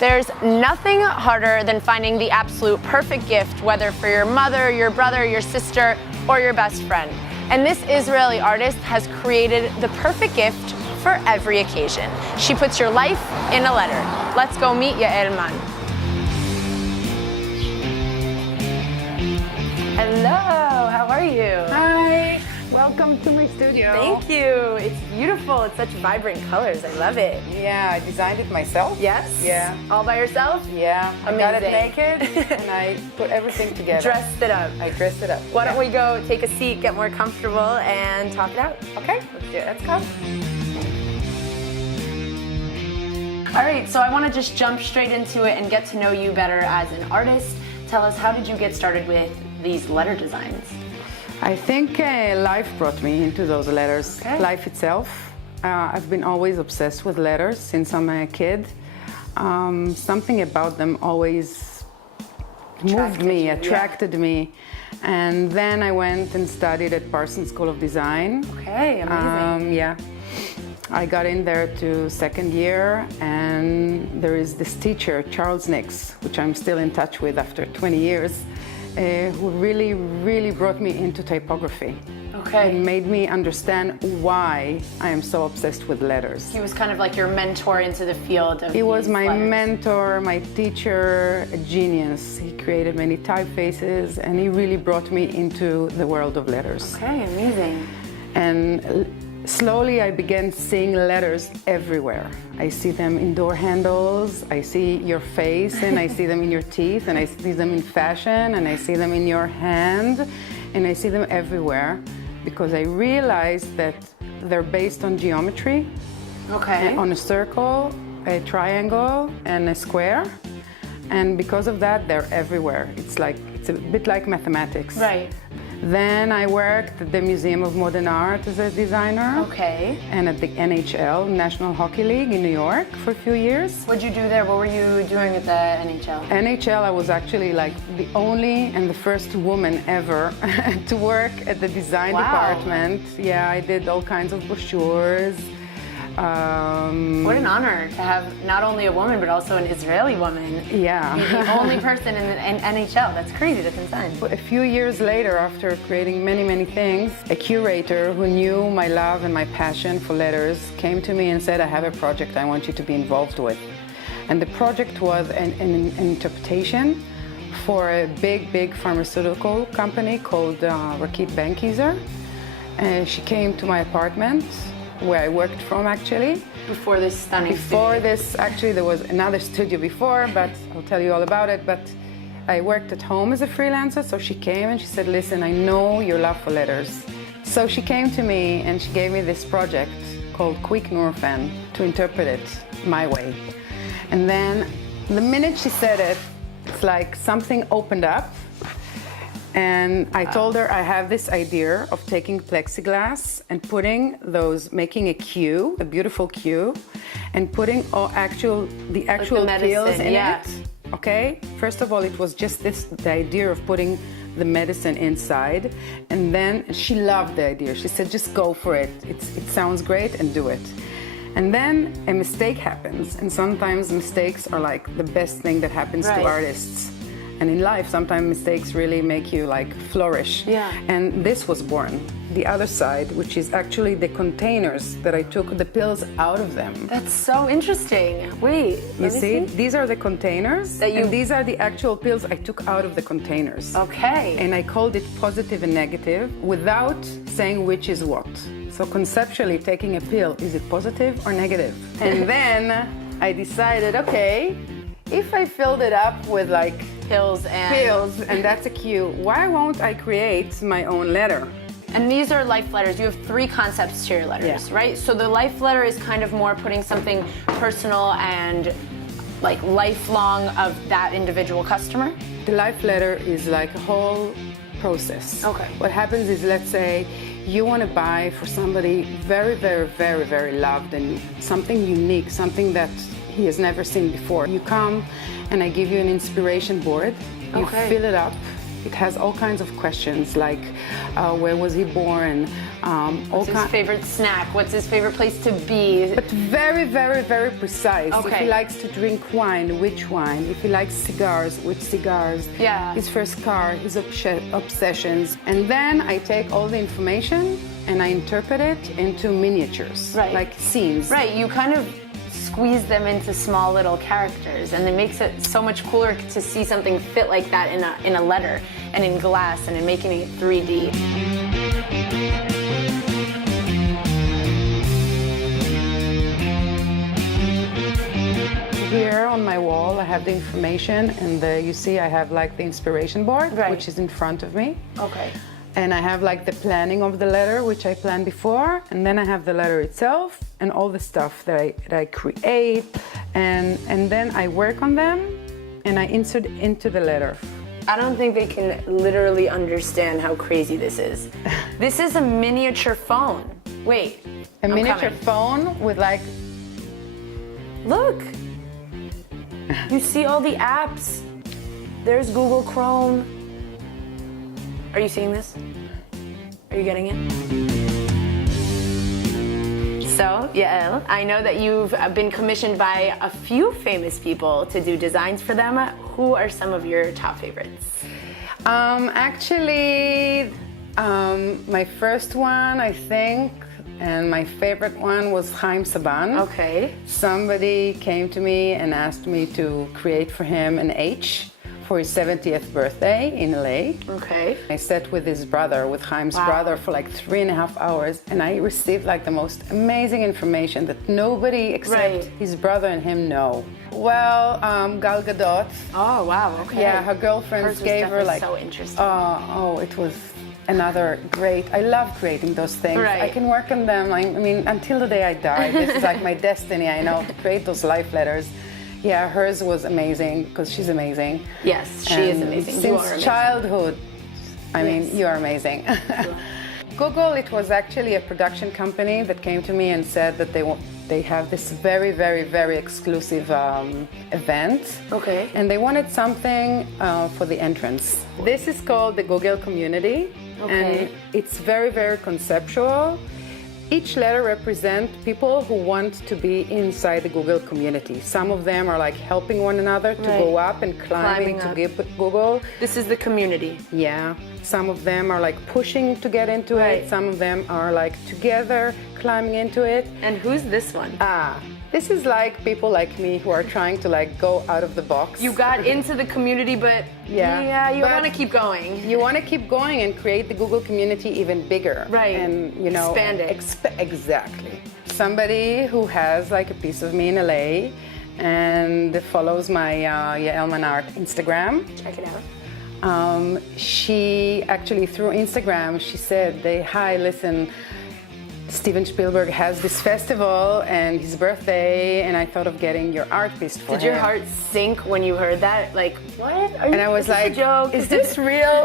There's nothing harder than finding the absolute perfect gift, whether for your mother, your brother, your sister, or your best friend. And this Israeli artist has created the perfect gift for every occasion. She puts your life in a letter. Let's go meet Yael. Hello, how are you? Hi, welcome to my studio. Thank you. It's beautiful. It's such vibrant colors. I love it. Yeah, I designed it myself. Yes? Yeah. All by yourself? Yeah, I got it Amazing. naked and I put everything together. Dressed it up. I dressed it up. Why don't we go take a seat, get more comfortable, and talk it out? Okay, Let's do it. Let's go. All right, so I want to just jump straight into it and get to know you better as an artist. Tell us, how did you get started with these letter designs? I think life brought me into those letters. Okay. Life itself. I've been always obsessed with letters since I'm a kid. Something about them always attracted me. And then I went and studied at Parsons School of Design. Okay, amazing. Yeah. I got in there to second year, and there is this teacher, Charles Nix, which I'm still in touch with after 20 years, who really brought me into typography. Okay. And made me understand why I am so obsessed with letters. He was kind of like your mentor into the field of He was my letters. mentor, my teacher, a genius. He created many typefaces, and he really brought me into the world of letters. Okay, amazing. And slowly I began seeing letters everywhere. I see them in door handles, I see your face, and I see them in your teeth, and I see them in fashion, and I see them in your hand, and I see them everywhere because I realized that they're based on geometry, Okay. on a circle, a triangle, and a square. And because of that, they're everywhere. It's a bit like mathematics. Right. Then I worked at the Museum of Modern Art as a designer. Okay. And at the NHL, National Hockey League in New York for a few years. What'd you do there? What were you doing at the NHL? NHL, I was actually like the only and the first woman ever to work at the design Wow. department. Yeah, I did all kinds of brochures. What an honor to have not only a woman, but also an Israeli woman. Yeah. Be the only person in the NHL. That's crazy. That's insane. A few years later, after creating many things, a curator who knew my love and my passion for letters came to me and said, I have a project I want you to be involved with. And the project was an interpretation for a big pharmaceutical company called Rakit Bankizer. She came to my apartment, where I worked from actually. Before this stunning Before studio. this, actually there was another studio before, but I'll tell you all about it. But I worked at home as a freelancer, so she came and she said, listen, I know your love for letters. So she came to me and she gave me this project called Quick Nurfan to interpret it my way. And then the minute she said it, it's like something opened up. And I told her I have this idea of taking plexiglass and making a queue, a beautiful queue, and putting the actual pills in it. Okay? First of all, it was just the idea of putting the medicine inside. And then she loved the idea. She said, just go for it. It sounds great and do it. And then a mistake happens. And sometimes mistakes are like the best thing that happens to artists. And in life, sometimes mistakes really make you like flourish. Yeah. And this was born. The other side, which is actually the containers that I took the pills out of them. That's so interesting. Wait, You see, these are the containers, and these are the actual pills I took out of the containers. Okay. And I called it positive and negative without saying which is what. So conceptually, taking a pill, is it positive or negative? And then I decided, okay, if I filled it up with like pills and that's a cue, why won't I create my own letter? And these are life letters. You have 3 concepts to your letters, right? So the life letter is kind of more putting something personal and like lifelong of that individual customer. The life letter is like a whole process. Okay. What happens is, let's say you want to buy for somebody very loved and something unique, something that he has never seen before. You come and I give you an inspiration board. You fill it up It has all kinds of questions like where was he born, What's his favorite snack? What's his favorite place to be? but very, very, very precise. If Okay. he likes to drink wine, which wine? If he likes cigars, which cigars? Yeah. His first car, his obsessions. And then I take all the information and I interpret it into miniatures, Right. like scenes. Right, you kind of squeeze them into small little characters, and it makes it so much cooler to see something fit like that in a letter and in glass and in making it 3D. Here on my wall, I have the information, and you see I have like the inspiration board, Right. which is in front of me. Okay. And I have like the planning of the letter, which I planned before, and then I have the letter itself and all the stuff that I create, and then I work on them and I insert into the letter. I don't think they can literally understand how crazy this is. This is a miniature phone. Wait. A I'm miniature coming. phone with like, Look. You see all the apps. There's Google Chrome. Are you seeing this? Are you getting it? So, Yael, I know that you've been commissioned by a few famous people to do designs for them. Who are some of your top favorites? actually, my first one, I think, and my favorite one was Chaim Saban. Okay. Somebody came to me and asked me to create for him an H for his 70th birthday in LA. Okay. I sat with his brother, with Chaim's Wow. brother, for like 3.5 hours, and I received like the most amazing information that nobody except Right. his brother and him know. Well, Gal Gadot, Oh, wow. Okay. yeah, her girlfriends Hers was gave her definitely like, so interesting. it was another great. I love creating those things. Right. I can work on them. I mean, until the day I die. This is like my destiny. I know, to create those life letters. Yeah, hers was amazing because she's amazing. Yes, she is And amazing. You Since are amazing. childhood, I Yes. mean, you are amazing. Google, it was actually a production company that came to me and said that they have this very, very, very exclusive event. Okay. And they wanted something for the entrance. This is called the Google Community. Okay. And it's very, very conceptual. Each letter represents people who want to be inside the Google community. Some of them are like helping one another to go Right. up and climbing to up. Google. This is the community. Yeah. Some of them are like pushing to get into Right. it. Some of them are like together climbing into it. And who's this one? This is like people like me who are trying to like go out of the box. You got into the community, but you but want to keep going. You want to keep going and create the Google community even bigger. Right. And, you know, Expand it. Exactly. Somebody who has like a piece of me in LA and follows my Yael Manart Instagram. Check it out. She actually, through Instagram, she said, hi, listen, Steven Spielberg has this festival and his birthday, and I thought of getting your art piece for him. Did your heart sink when you heard that? Like, what? And I was is this like, a joke? is this real?